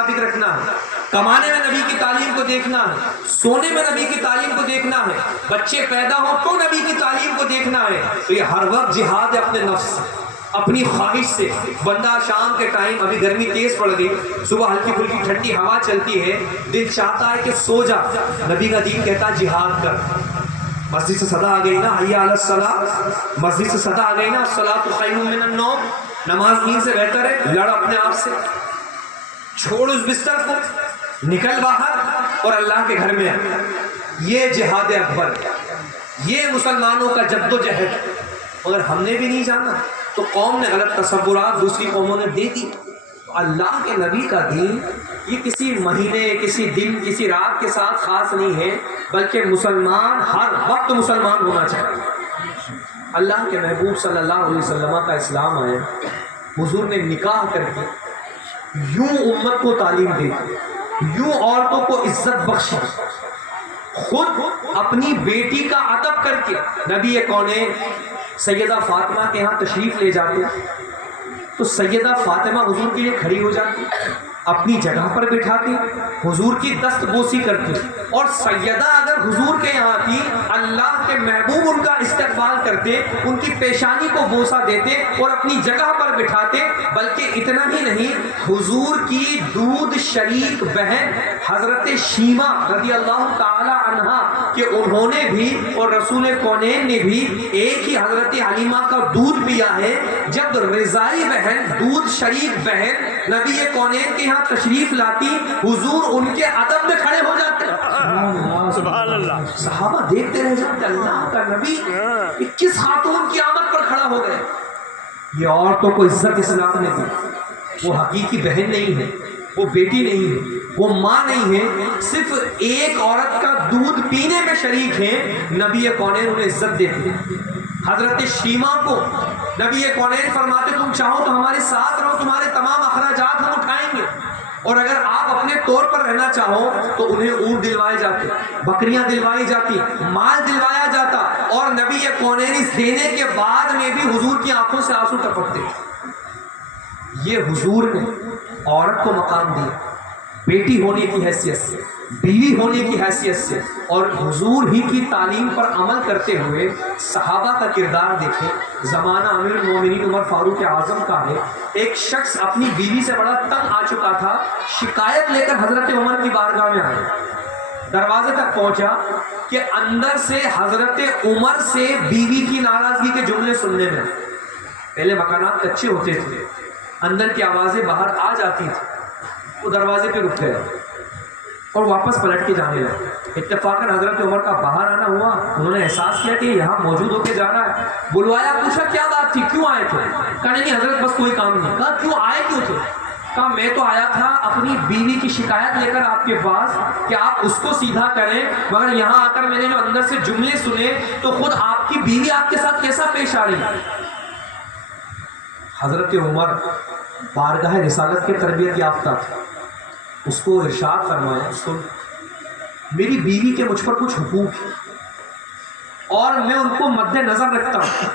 مطابق رکھنا ہے، کمانے میں نبی کی تعلیم کو دیکھنا ہے، سونے میں نبی کی تعلیم کو دیکھنا ہے، بچے پیدا ہوں تو نبی کی تعلیم کو دیکھنا ہے. تو یہ ہر وقت جہاد ہے اپنے نفس سے، اپنی خواہش سے. بندہ شام کے ٹائم، ابھی گرمی تیز پڑ گئی، صبح ہلکی پھلکی ٹھنڈی ہوا چلتی ہے، دل چاہتا ہے کہ سو جا، نبی کا دین کہتا ہے جہاد کر. مسجد سے صدا آ گئی نا حی علی الصلاۃ، مسجد سے صدا آ گئی نا الصلاۃ خیر من النوم، نماز نیند سے بہتر ہے، لڑ اپنے آپ سے، چھوڑ اس بستر کو، نکل باہر اور اللہ کے گھر میں آ. یہ جہاد اکبر، یہ مسلمانوں کا جد و جہد. مگر ہم نے بھی نہیں جانا تو قوم نے غلط تصورات دوسری قوموں نے دے دی. اللہ کے نبی کا دین یہ کسی مہینے، کسی دن، کسی رات کے ساتھ خاص نہیں ہے، بلکہ مسلمان ہر وقت مسلمان ہونا چاہیے. اللہ کے محبوب صلی اللہ علیہ وسلم کا اسلام آیا، حضور نے نکاح کر کے یوں امت کو تعلیم دی، یوں عورتوں کو عزت بخشی، خود اپنی بیٹی کا ادب کر کے نبی کونین سیدہ فاطمہ کے ہاں تشریف لے جاتے تو سیدہ فاطمہ حضور کے لیے کھڑی ہو جاتی، اپنی جگہ پر بٹھاتی، حضور کی دست بوسی کرتی. اور سیدہ اگر حضور کے یہاں تھی، اللہ کے محبوب ان کا استقبال کرتے، ان کی پیشانی کو بوسہ دیتے اور اپنی جگہ پر بٹھاتے. بلکہ اتنا ہی نہیں، حضور کی دودھ شریک بہن حضرت شیمہ رضی اللہ تعالی عنہا کہ انہوں نے بھی اور رسول کونین نے بھی ایک ہی حضرت حلیمہ کا دودھ پیا ہے. جب رضائی بہن، دودھ شریک بہن نبی کونین کے یہاں تشریف لاتی، حضور ان کے ادب میں کھڑے ہو جاتے. سبحان اللہ. صحابہ دیکھتے رہ جاتے، اللہ کا نبی کس خاتون کی آمد پر کھڑا ہو گئے. یہ عورتوں کو عزت اسلام نے دی. وہ حقیقی بہن نہیں ہے، وہ بیٹی نہیں ہے، وہ ماں نہیں ہے، صرف ایک عورت کا دودھ پینے میں شریک ہیں. نبی کونین انہیں عزت دیتے. حضرت شیمہ کو نبی کونین فرماتے تم چاہو تو ہمارے ساتھ رہو، تمہارے تمام اخراجات ہم اٹھائیں گے، اور اگر آپ اپنے طور پر رہنا چاہو تو انہیں اونٹ دلوائے جاتے، بکریاں دلوائی جاتی، مال دلوایا جاتا. اور نبی کونین اس دینے کے بعد میں بھی حضور کی آنکھوں سے آنسو ٹپکتے. یہ حضور نے عورت کو مقام دیا، بیٹی ہونے کی حیثیت سے، بیوی ہونے کی حیثیت سے. اور حضور ہی کی تعلیم پر عمل کرتے ہوئے صحابہ کا کردار دیکھیں. زمانہ امیر المومنین عمر فاروق اعظم کا ہے. ایک شخص اپنی بیوی سے بڑا تنگ آ چکا تھا، شکایت لے کر حضرت عمر کی بارگاہ میں آیا. دروازے تک پہنچا کہ اندر سے حضرت عمر سے بیوی کی ناراضگی کے جملے سننے میں. پہلے مکانات کچے ہوتے تھے، اندر کی آوازیں باہر آ جاتی تھی. وہ دروازے پہ رک گئے اور واپس پلٹ کے جانے لگے. اتفاقاً حضرت عمر کا باہر آنا ہوا. انہوں نے احساس کیا کہ یہاں موجود ہو کے جا رہا ہے. بلوایا، پوچھا کیا بات تھی، کیوں آئے تھے؟ کہا نہیں حضرت بس کوئی کام نہیں. کہا کیوں آئے کیوں تھے؟ کہا میں تو آیا تھا اپنی بیوی کی شکایت لے کر آپ کے پاس کہ آپ اس کو سیدھا کریں، مگر یہاں آ کر میں نے جو اندر سے جملے سنے تو خود آپ کی بیوی آپ کے ساتھ کیسا پیش آ رہی ہے. حضرت عمر بارگاہ رسالت کے تربیت یافتہ تھا. اس کو ارشاد فرمایا، سن میری بیوی کے مجھ پر کچھ حقوق ہیں اور میں ان کو مد نظر رکھتا ہوں.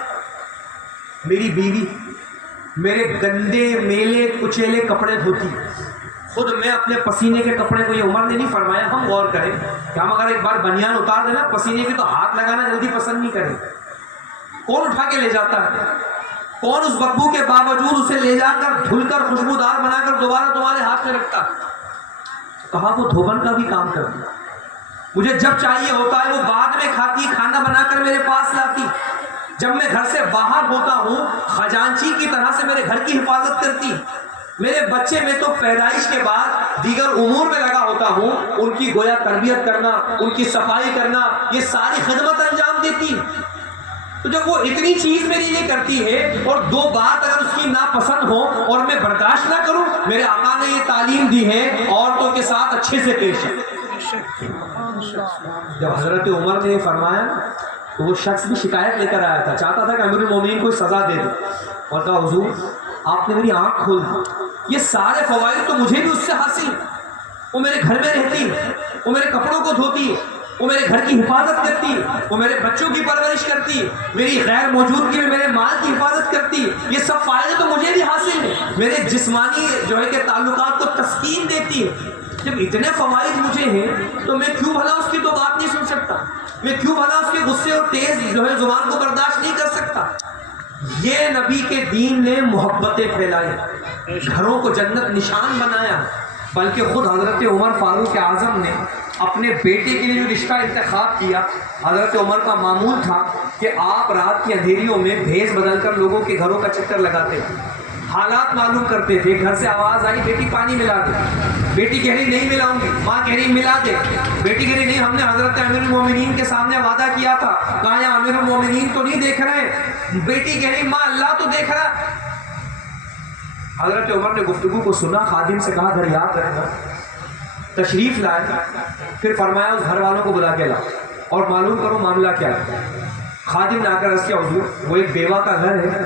میری بیوی میرے گندے میلے کچیلے کپڑے دھوتی، خود میں اپنے پسینے کے کپڑے کو، یہ عمر نے نہیں فرمایا، ہم غور کریں کہ ہم اگر ایک بار بنیان اتار دینا پسینے کی تو ہاتھ لگانا جلدی پسند نہیں کریں. کون اٹھا کے لے جاتا ہے؟ کون اس بدبو کے باوجود اسے لے جا کر دھل کر خوشبودار بنا کر دوبارہ تمہارے ہاتھ میں رکھتا ہے؟ کہا وہ دھوبن کا بھی کام کرتی، مجھے جب چاہیے ہوتا ہے وہ بعد میں کھاتی، کھانا بنا کر میرے پاس لاتی. جب میں گھر سے باہر ہوتا ہوں خزانچی کی طرح سے میرے گھر کی حفاظت کرتی. میرے بچے میں تو پیدائش کے بعد دیگر امور میں لگا ہوتا ہوں، ان کی گویا تربیت کرنا، ان کی صفائی کرنا، یہ ساری خدمت انجام دیتی. تو جب وہ اتنی چیز میرے لیے کرتی ہے اور دو بات اگر اس کی ناپسند ہو اور میں برداشت نہ کروں، میرے آقا نے یہ تعلیم دی ہے عورتوں کے ساتھ اچھے سے پیش ہے. جب حضرت عمر نے فرمایا تو وہ شخص بھی شکایت لے کر آیا تھا، چاہتا تھا کہ امیر المومنین کو سزا دے دے، اور کہا حضور آپ نے میری آنکھ کھول دی، یہ سارے فوائد تو مجھے بھی اس سے حاصل. وہ میرے گھر میں رہتی ہے، وہ میرے کپڑوں کو دھوتی ہے، وہ میرے گھر کی حفاظت کرتی، وہ میرے بچوں کی پرورش کرتی، میری غیر موجودگی میں میرے مال کی حفاظت کرتی، یہ سب فائدے تو مجھے بھی حاصل ہیں، میرے جسمانی جو ہے کہ تعلقات کو تسکین دیتی ہے۔ جب اتنے فوائد مجھے ہیں تو میں کیوں بھلا اس کی تو بات نہیں سن سکتا، میں کیوں بھلا اس کے غصے اور تیز جو ہے زبان کو برداشت نہیں کر سکتا؟ یہ نبی کے دین نے محبتیں پھیلائی، گھروں کو جنت نشان بنایا، بلکہ خود حضرت عمر فاروق اعظم نے اپنے بیٹے کے لیے جو رشتہ انتخاب کیا، حضرت عمر کا معمول تھا کہ آپ رات کی اندھیریوں میں بھیس بدل کر لوگوں کے گھروں کا چکر لگاتے تھے، حالات معلوم کرتے تھے۔ گھر سے آواز آئی بیٹی پانی ملا دے، بیٹی کہہ رہی نہیں ملاؤں گی، ماں کہہ رہی ملا دے، بیٹی کہہ رہی نہیں ہم نے حضرت امیر المومنین کے سامنے وعدہ کیا تھا، کہا یا امیر المومنین تو نہیں دیکھ رہے، بیٹی کہہ رہی ماں اللہ تو دیکھ رہا۔ حضرت عمر نے گفتگو کو سنا، خادم سے کہا گھر یاد رکھنا، تشریف لائے، پھر فرمایا اس گھر والوں کو بلا کے لا اور معلوم کرو معاملہ کیا ہے۔ خادم نے آ کر عرض کیا حضور وہ ایک بیوہ کا گھر ہے،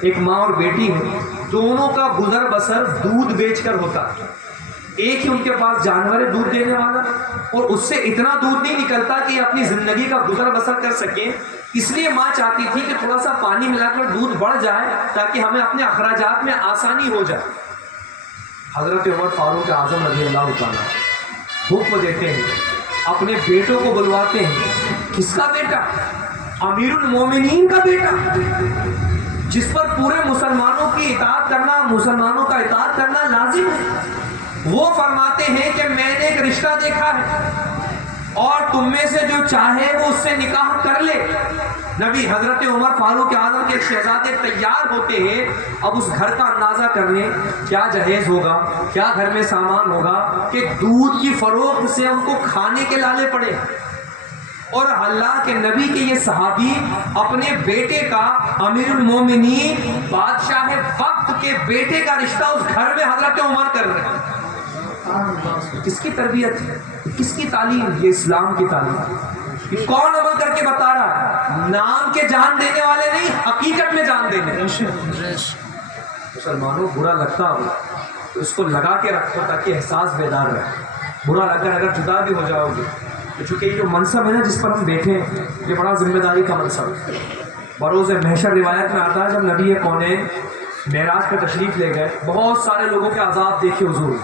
ایک ماں اور بیٹی ہے، دونوں کا گزر بسر دودھ بیچ کر ہوتا، ایک ہی ان کے پاس جانور ہے دودھ دینے والا، اور اس سے اتنا دودھ نہیں نکلتا کہ اپنی زندگی کا گزر بسر کر سکیں، اس لیے ماں چاہتی تھی کہ تھوڑا سا پانی ملا کر دودھ بڑھ جائے تاکہ ہمیں اپنے اخراجات میں آسانی ہو جائے۔ حضرت عمر فاروق اعظم رضی اللہ تعالیٰ حکم دیتے ہیں، اپنے بیٹوں کو بلواتے ہیں۔ کس کا بیٹا؟ امیر المومنین کا بیٹا، جس پر پورے مسلمانوں کی اطاعت کرنا، مسلمانوں کا اطاعت کرنا لازم ہے۔ وہ فرماتے ہیں کہ میں نے ایک رشتہ دیکھا ہے اور تم میں سے جو چاہے وہ اس سے نکاح کر لے۔ نبی حضرت عمر فاروق اعظم کے شہزادے تیار ہوتے ہیں، اب اس گھر کا اندازہ کر لیں کیا جہیز ہوگا، کیا گھر میں سامان ہوگا کہ دودھ کی فروخت سے ان کو کھانے کے لالے پڑے۔ اور اللہ کے نبی کے یہ صحابی اپنے بیٹے کا، امیر المومنین بادشاہ وقت کے بیٹے کا رشتہ اس گھر میں حضرت عمر کر رہے ہیں۔ کس کی تربیت ہے، کس کی تعلیم؟ یہ اسلام کی تعلیم۔ یہ کون عمل کر کے بتا رہا ہے؟ نام کے جان دینے والے نہیں، حقیقت میں جان دینے۔ مسلمانوں برا لگتا ہو تو اس کو لگا کے رکھو تاکہ احساس بیدار رہے۔ برا لگ کر اگر جدا بھی ہو جاؤ گے، چونکہ یہ جو منصب ہے نا جس پر ہم بیٹھے ہیں، یہ بڑا ذمہ داری کا منصب ہے۔ بروز محشر روایت میں آتا ہے جب نبی کونین معراج پہ تشریف لے گئے، بہت سارے لوگوں کے عذاب دیکھے حضور،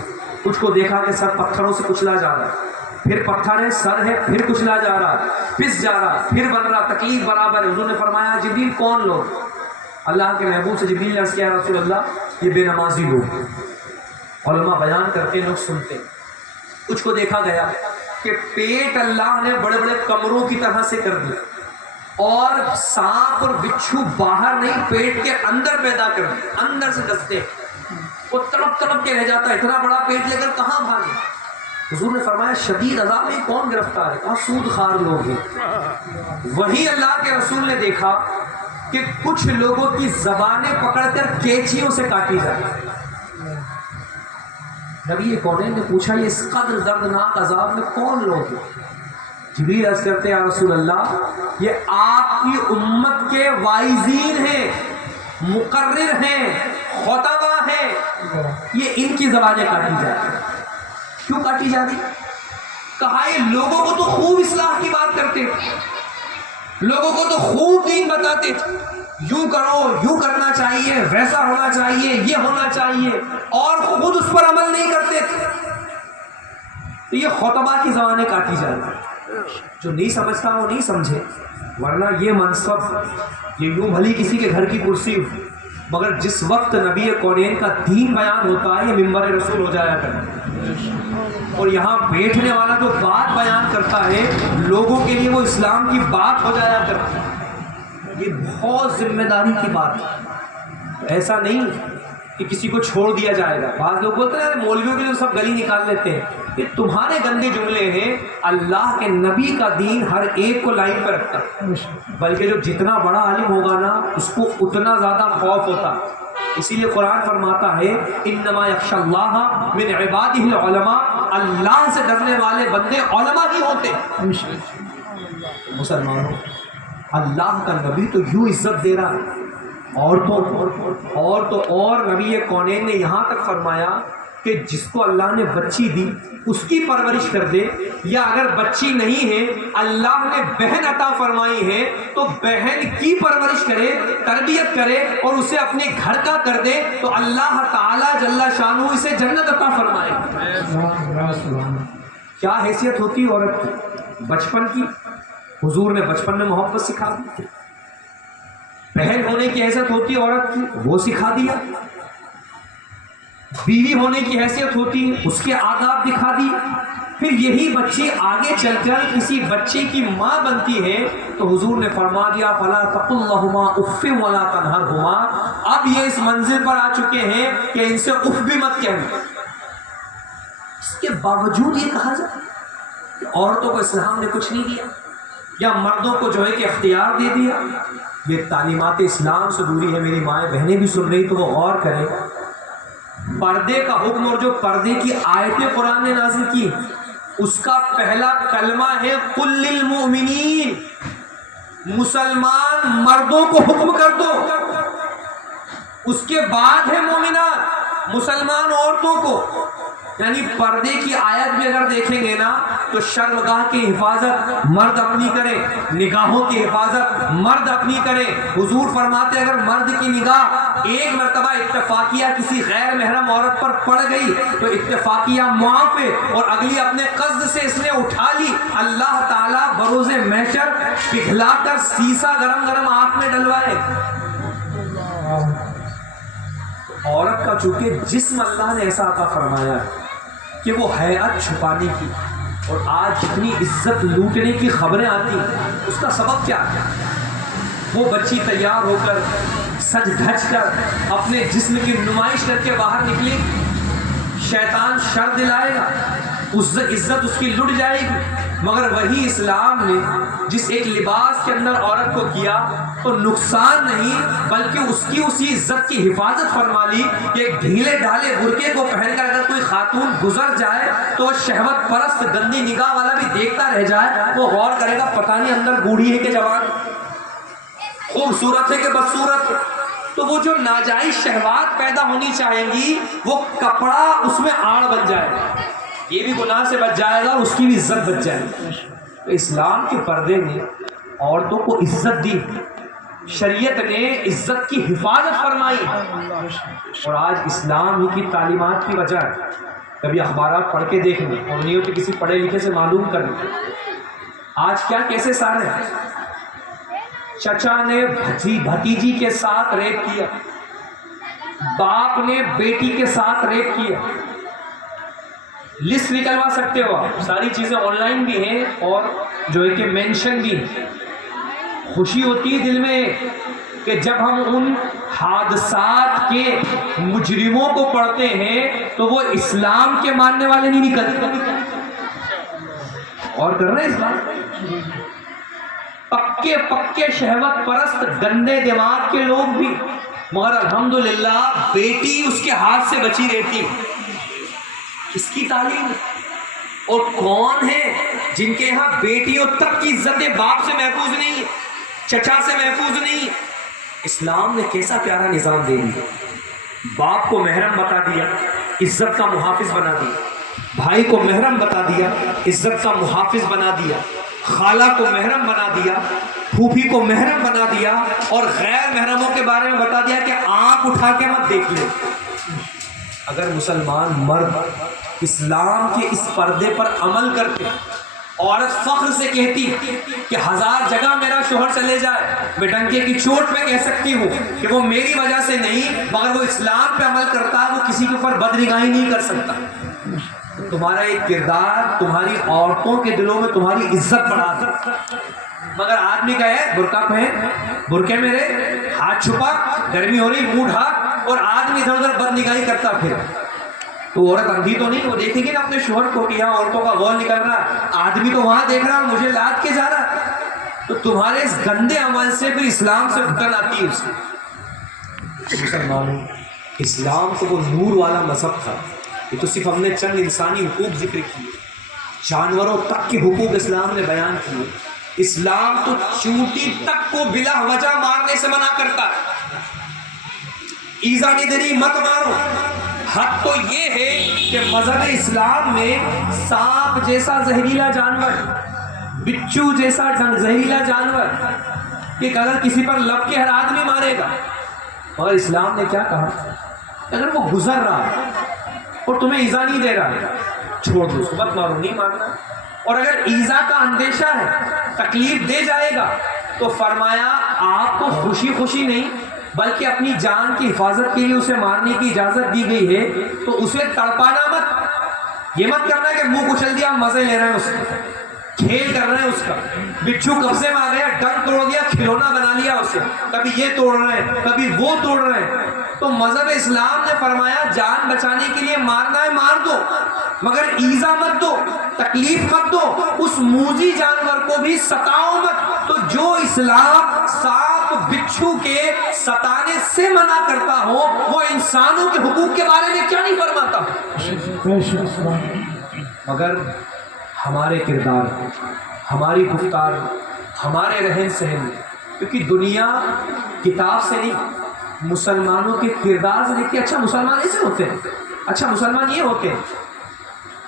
کچھ کو دیکھا کہ سر پتھروں سے کچلا جا رہا ہے، پھر پتھر ہے سر ہے، پھر کچلا جا رہا ہے، پس جا رہا ہے، پھر بن رہا، تکلیف برابر ہے۔ حضور نے فرمایا جبریل کون لوگ؟ اللہ کے محبوب سے جبریل نے عرض کیا رسول اللہ یہ بے نمازی لوگ۔ علماء بیان کرتے لوگ سنتے، کچھ کو دیکھا گیا کہ پیٹ اللہ نے بڑے بڑے کمروں کی طرح سے کر دیا اور سانپ اور بچھو باہر نہیں پیٹ کے اندر پیدا کر دیا، اندر سے دستے، وہ تڑپ تڑپ کے رہ جاتا ہے، اتنا بڑا پیٹ لے کر کہاں بھاگے؟ حضور نے فرمایا شدید عذاب میں کون گرفتار ہے؟ کہا سود خار لوگ ہیں۔ وہی اللہ کے رسول نے دیکھا کہ کچھ لوگوں کی زبانیں پکڑ کر کینچیوں سے کاٹی جائے۔ نبی کونین نے پوچھا یہ اس قدر دردناک عذاب میں کون لوگ ہیں؟ جبریل عرض کرتے ہیں یا رسول اللہ یہ آپ کی امت کے واعظین ہیں، مقرر ہیں، خطبہ ہیں، یہ ان کی زبانیں کاٹی جاتی ہیں۔ کیوں کاٹی جاتی؟ کہا یہ لوگوں کو تو خوب اصلاح کی بات کرتے تھے، لوگوں کو تو خوب دین بتاتے تھے، یوں کرو، یوں کرنا چاہیے، ویسا ہونا چاہیے، یہ ہونا چاہیے، اور خود اس پر عمل نہیں کرتے تھے۔ تو یہ خطبہ کی زبانیں کاٹی جائیں، جو نہیں سمجھتا وہ نہیں سمجھے، ورنہ یہ منصب یہ یوں بھلی کسی کے گھر کی کرسی ہو، مگر جس وقت نبی کونین کا دین بیان ہوتا ہے یہ منبر رسول ہو جایا کرتا، اور یہاں بیٹھنے والا جو بات بیان کرتا ہے لوگوں کے لیے وہ اسلام کی بات ہو جایا کرتا ہے۔ یہ بہت ذمہ داری کی بات ہے، ایسا نہیں کہ کسی کو چھوڑ دیا جائے گا۔ بعض لوگ بولتے ہیں مولویوں کے لیے سب گلی نکال لیتے ہیں، یہ تمہارے گندے جملے ہیں۔ اللہ کے نبی کا دین ہر ایک کو لائن پہ رکھتا ہے، بلکہ جو جتنا بڑا عالم ہوگا نا اس کو اتنا زیادہ خوف ہوتا ہے۔ اسی لیے قرآن فرماتا ہے انما یخشی اللہ من عبادہ العلماء، اللہ سے ڈرنے والے بندے علماء ہی ہوتے ہیں۔ مسلمانوں اللہ کا نبی تو یوں عزت دے رہا ہے، اور نبی کونین نے یہاں تک فرمایا کہ جس کو اللہ نے بچی دی اس کی پرورش کر دے، یا اگر بچی نہیں ہے اللہ نے بہن عطا فرمائی ہے تو بہن کی پرورش کرے، تربیت کرے اور اسے اپنے گھر کا کر دے، تو اللہ تعالیٰ جل شانہ اسے جنت عطا فرمائے۔ کیا حیثیت ہوتی ہے عورت کی؟ بچپن کی حضور نے بچپن میں محبت سکھا دی۔ بہن ہونے کی حیثیت ہوتی ہے عورت کی، وہ سکھا دیا۔ بیوی ہونے کی حیثیت ہوتی ہے، اس کے آداب دکھا دی۔ پھر یہی بچی آگے چل کر کسی بچے کی ماں بنتی ہے تو حضور نے فرما دیا فلا تقل لہما اف ولا تنہرہما، اب یہ اس منزل پر آ چکے ہیں کہ ان سے اف بھی مت کہنا۔ اس کے باوجود یہ کہا جائے کہ عورتوں کو اسلام نے کچھ نہیں دیا، یا مردوں کو جو ہے کہ اختیار دے دیا، یہ تعلیمات اسلام سے دوری ہے۔ میری مائیں بہنیں بھی سن رہی تو وہ غور کریں، پردے کا حکم اور جو پردے کی آیتیں قرآن نے نازل کی اس کا پہلا کلمہ ہے قل للمؤمنین، مسلمان مردوں کو حکم کر دو، اس کے بعد ہے مومنات مسلمان عورتوں کو۔ یعنی پردے کی آیت بھی اگر دیکھیں گے نا تو شرمگاہ کی حفاظت مرد اپنی کرے، نگاہوں کی حفاظت مرد اپنی کرے۔ حضور فرماتے اگر مرد کی نگاہ ایک مرتبہ اتفاقیہ کسی غیر محرم عورت پر پڑ گئی تو اتفاقیہ معاف ہے، اور اگلی اپنے قصد سے اس نے اٹھا لی، اللہ تعالیٰ بروز محشر پگھلا کر سیسا گرم گرم آنکھ میں ڈلوائے۔ عورت کا چونکہ جسم اللہ نے ایسا عطا فرمایا ہے کہ وہ حیات چھپانے کی، اور آج جتنی عزت لوٹنے کی خبریں آتی ہیں اس کا سبب کیا ہے؟ وہ بچی تیار ہو کر سج دھج کر اپنے جسم کی نمائش کر کے باہر نکلے، شیطان شر دلائے گا، عزت اس کی لٹ جائے گی۔ مگر وہی اسلام نے جس ایک لباس کے اندر عورت کو کیا تو نقصان نہیں بلکہ اس کی اسی عزت کی حفاظت فرما لی کہ ایک ڈھیلے ڈھالے برقعے کو پہن کر اگر کوئی خاتون گزر جائے تو شہوت پرست گندی نگاہ والا بھی دیکھتا رہ جائے، وہ غور کرے گا پتہ نہیں اندر بوڑھی ہے کہ جوان، خوبصورت ہے کہ بدصورت۔ تو وہ جو ناجائز شہوات پیدا ہونی چاہیں گی وہ کپڑا اس میں آڑ بن جائے گا، یہ بھی گناہ سے بچ جائے گا، اس کی بھی عزت بچ جائے گی۔ تو اسلام کے پردے نے عورتوں کو عزت دی، شریعت نے عزت کی حفاظت فرمائی، اور آج اسلام ہی کی تعلیمات کی وجہ ہے۔ کبھی اخبارات پڑھ کے دیکھیں اور نہیں ہو تو کسی پڑھے لکھے سے معلوم کریں، آج کیا کیسے سارے ہیں؟ چچا نے بھتیجی کے ساتھ ریپ کیا، باپ نے بیٹی کے ساتھ ریپ کیا، لسٹ نکلوا سکتے ہو آپ، ساری چیزیں آن لائن بھی ہیں اور جو ہے کہ مینشن بھی ہیں۔ خوشی ہوتی ہے دل میں کہ جب ہم ان حادثات کے مجرموں کو پڑھتے ہیں تو وہ اسلام کے ماننے والے نہیں نکلتے، اور کر رہے ہیں اسلام پکے شہوت پرست گندے دماغ کے لوگ بھی، مگر الحمدللہ بیٹی اس کے ہاتھ سے بچی رہتی۔ کس کی تعلیم؟ اور کون ہے جن کے یہاں بیٹیوں تک کی عزت باپ سے محفوظ نہیں، چچا سے محفوظ نہیں؟ اسلام نے کیسا پیارا نظام دے دیا، باپ کو محرم بتا دیا، عزت کا محافظ بنا دیا، بھائی کو محرم بتا دیا، عزت کا محافظ بنا دیا، خالہ کو محرم بنا دیا، پھوپھی کو محرم بنا دیا، اور غیر محرموں کے بارے میں بتا دیا کہ آنکھ اٹھا کے مت دیکھ لے۔ اگر مسلمان مرد اسلام کے اس پردے پر عمل کرتے، عورت فخر سے کہتی کہ 1000 جگہ میرا شوہر چلے جائے میں ڈنکے کی چوٹ پہ کہہ سکتی ہوں کہ وہ میری وجہ سے نہیں، مگر وہ اسلام پہ عمل کرتا ہے، وہ کسی کے اوپر بدنگاہی نہیں کر سکتا۔ تمہارا ایک کردار تمہاری عورتوں کے دلوں میں تمہاری عزت بڑھا دے۔ مگر آدمی کا ہے برقع پہن، برقعے میں رہے، ہاتھ چھپا، گرمی ہو رہی منہ ڈھاک، اور آدمی ادھر ادھر بدنگاہی کرتا پھر تو عورت اندھی تو نہیں، وہ دیکھے گی نا اپنے شوہر کو کہ یہاں عورتوں کا غول نکل رہا، آدمی تو وہاں دیکھ رہا مجھے لاد کے جا رہا، تو تمہارے اس گندے عمل سے پھر اسلام سے گھٹن آتی ہے۔ اس میں مسلمانوں، اسلام تو وہ نور والا مذہب تھا، یہ تو صرف ہم نے چند انسانی حقوق ذکر کیے، جانوروں تک کے حقوق اسلام نے بیان کیے۔ اسلام تو چونٹی تک کو بلا وجہ مارنے سے منع کرتا ہے، ایذا نہیں دینی، مت مارو۔ حق تو یہ ہے کہ مذہب اسلام میں سانپ جیسا زہریلا جانور، بچھو جیسا زہریلا جانور کہ اگر کسی پر لپ کے ہر آدمی مارے گا، مگر اسلام نے کیا کہا؟ اگر وہ گزر رہا ہے اور تمہیں ایذا نہیں دے رہا ہے، چھوڑ دو اس کو، مت مارو، نہیں مارنا۔ اور اگر ایذا کا اندیشہ ہے، تکلیف دے جائے گا، تو فرمایا آپ کو خوشی خوشی نہیں بلکہ اپنی جان کی حفاظت کے لیے اسے مارنے کی اجازت دی گئی ہے، تو اسے تڑپانا مت، یہ مت کرنا کہ منہ کچل دیا ہم مزے لے رہے ہیں اس کا، کھیل کر رہے ہیں اس کا، بچھو قبضے میں آ گیا، ڈنک توڑ دیا، کھلونا بنا لیا اسے، کبھی یہ توڑ رہے ہیں کبھی وہ توڑ رہے ہیں۔ تو مذہب اسلام نے فرمایا جان بچانے کے لیے مارنا ہے مار دو، مگر ایذا مت دو، تکلیف مت دو، اس موذی جانور کو بھی ستاؤ مت۔ تو جو اسلام سانپ بچھو کے ستانے سے منع کرتا ہو، وہ انسانوں کے حقوق کے بارے میں کیا نہیں فرماتا؟ مگر ہمارے کردار، ہماری گفتار، ہمارے رہن سہن، کیونکہ دنیا کتاب سے نہیں مسلمانوں کے کردار سے دیکھتی ہے۔ اچھا مسلمان ایسے ہوتے ہیں، اچھا مسلمان یہ ہوتے ہیں،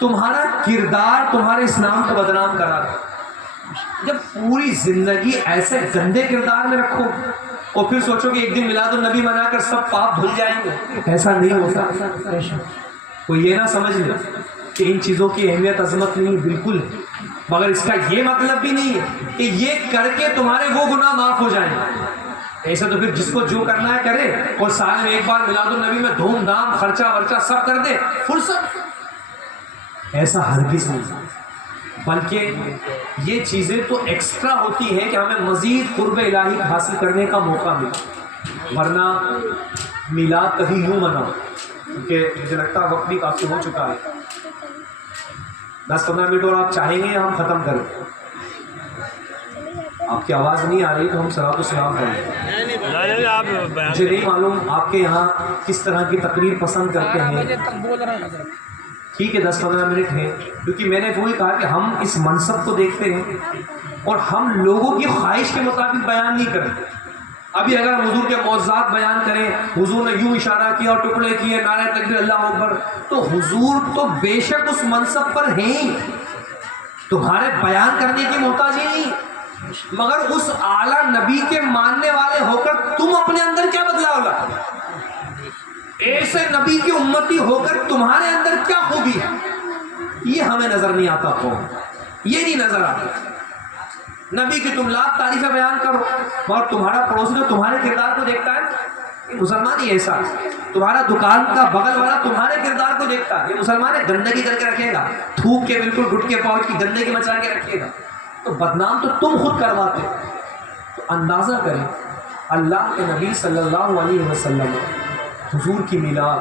تمہارا کردار تمہارے اسلام کو بدنام کرا رہا ہے۔ جب پوری زندگی ایسے گندے کردار میں رکھو اور پھر سوچو کہ ایک دن میلاد النبی منا کر سب پاپ دھل جائیں گے، ایسا نہیں ہوتا۔ کوئی یہ نہ سمجھ لے کہ ان چیزوں کی اہمیت عظمت نہیں، بالکل، مگر اس کا یہ مطلب بھی نہیں ہے کہ یہ کر کے تمہارے وہ گناہ معاف ہو جائیں۔ ایسا تو پھر جس کو جو کرنا ہے کرے، اور سال میں ایک بار میلاد النبی میں دھوم دھام خرچہ ورچہ سب کر دے، فرصت، ایسا ہرگز نہیں۔ بلکہ یہ چیزیں تو ایکسٹرا ہوتی ہیں کہ ہمیں مزید قرب الہی حاصل کرنے کا موقع ملے، ورنہ میلاد کبھی یوں مناؤ، کیونکہ مجھے لگتا ہے وقت بھی کافی ہو چکا ہے، 10-15 منٹ اور آپ چاہیں گے ہم ختم کریں؟ آپ کی آواز نہیں آ رہی تو ہم صلاۃ السلام کریں۔ آپ مجھے نہیں معلوم آپ کے یہاں کس طرح کی تقریر پسند کرتے ہیں، ٹھیک ہے 10-15 منٹ ہیں، کیونکہ میں نے وہی کہا کہ ہم اس منصب کو دیکھتے ہیں اور ہم لوگوں کی خواہش کے مطابق بیان نہیں کرتے۔ ابھی اگر ہم حضور کے معجزات بیان کریں، حضور نے یوں اشارہ کیا اور ٹکڑے کیے، نعرہ تکبیر اللہ اکبر، تو حضور تو بے شک اس منصب پر ہیں ہی، تمہارے بیان کرنے کی محتاج ہی نہیں، مگر اس اعلیٰ نبی کے ماننے والے ہو کر تم اپنے اندر کیا بدلاؤ لا؟ ایسے نبی کی امتی ہو کر تمہارے اندر کیا خوبی ہے؟ یہ ہمیں نظر نہیں آتا، قوم یہ نہیں نظر آتا۔ نبی کی تم لاکھ تعریفیں بیان کرو، مگر تمہارا پڑوسی تو تمہارے کردار کو دیکھتا ہے، یہ مسلمان ہی ایسا، تمہارا دکان کا بغل والا تمہارے کردار کو دیکھتا ہے، یہ مسلمان ہے، گندگی کر کے رکھے گا، تھوک کے بالکل گھٹ کے پاؤچ کی گندگی مچا کے رکھے گا، تو بدنام تو تم خود کرواتے ہو۔ تو اندازہ کریں اللہ کے نبی صلی اللہ علیہ وسلم، حضور کی میلاد،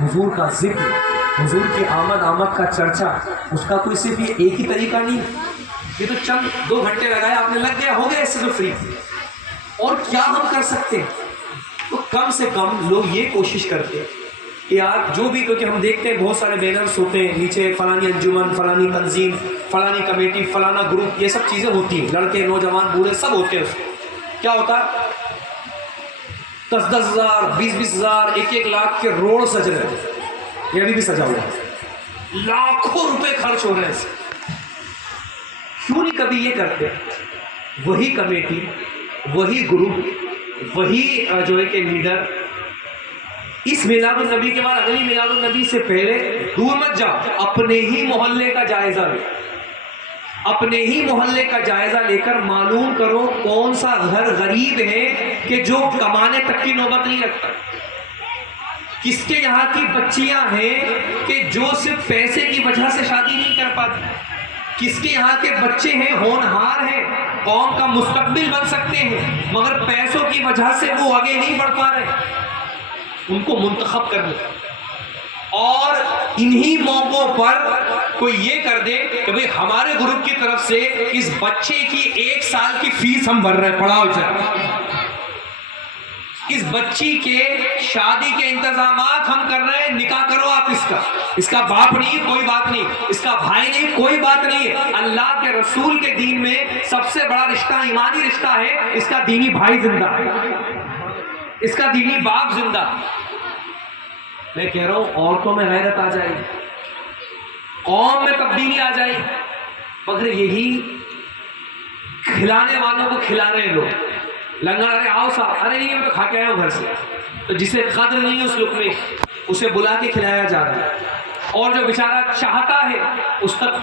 حضور کا ذکر، حضور کی آمد کا چرچا، اس کا کوئی صرف یہ ایک ہی طریقہ نہیں، یہ تو چند 2 گھنٹے لگائے آپ نے، لگ گیا، ہو گیا، اس سے تو فری۔ اور کیا ہم کر سکتے ہیں؟ تو کم سے کم لوگ یہ کوشش کرتے ہیں کہ یار جو بھی، کیونکہ ہم دیکھتے ہیں بہت سارے بینرز ہوتے ہیں نیچے، فلانی انجمن، فلانی تنظیم، فلانی کمیٹی، فلانا گروپ، یہ سب چیزیں ہوتی ہیں، لڑکے نوجوان بوڑھے سب ہوتے ہیں۔ اس میں کیا ہوتا ہے؟ 10-10 ہزار، 20-20 ہزار، 1-1 لاکھ کے روڈ سج رہے ہیں، یہ ابھی بھی سجا ہوا ہے، لاکھوں روپے خرچ ہو رہے ہیں اس میں۔ کیوں نہیں کبھی یہ کرتے؟ وہی کمیٹی، وہی گروپ، وہی جو ہے کہ لیڈر، اس میلاد النبی کے بعد اگلی میلاد النبی سے پہلے دور مت جاؤ، اپنے ہی محلے کا جائزہ لو، اپنے ہی محلے کا جائزہ لے کر معلوم کرو کون سا گھر غریب ہے کہ جو کمانے تک کی نوبت نہیں رکھتا، کس کے یہاں کی بچیاں ہیں کہ جو صرف پیسے کی وجہ سے شادی نہیں کر پاتی، کس کے یہاں کے بچے ہیں ہونہار ہیں، قوم کا مستقبل بن سکتے ہیں، مگر پیسوں کی وجہ سے وہ آگے نہیں بڑھ پا رہے، ان کو منتخب کر لیں۔ اور انہی موقعوں پر کوئی یہ کر دے کہ بھئی ہمارے گروپ کی طرف سے اس بچے کی 1 سال کی فیس ہم بھر رہے ہیں، پڑھاؤ اسے، اس بچی کے شادی کے انتظامات ہم کر رہے ہیں، نکاح کرو آپ اس کا باپ نہیں کوئی بات نہیں، اس کا بھائی نہیں کوئی بات نہیں ہے، اللہ کے رسول کے دین میں سب سے بڑا رشتہ ایمانی رشتہ ہے، اس کا دینی بھائی زندہ، اس کا دینی باپ زندہ۔ میں کہہ رہا ہوں عورتوں میں غیرت آ جائے گی، قوم میں تبدیلی آ جائے، مگر یہی کھلانے والوں کو کھلا رہے ہیں لوگ، لنگر ارے آؤ صاحب، ارے نہیں میں تو کھا کے آیا ہوں گھر سے، تو جسے قدر نہیں ہے اس لقمے اسے بلا کے کھلایا جا رہا ہے، اور جو بیچارہ چاہتا ہے اس تک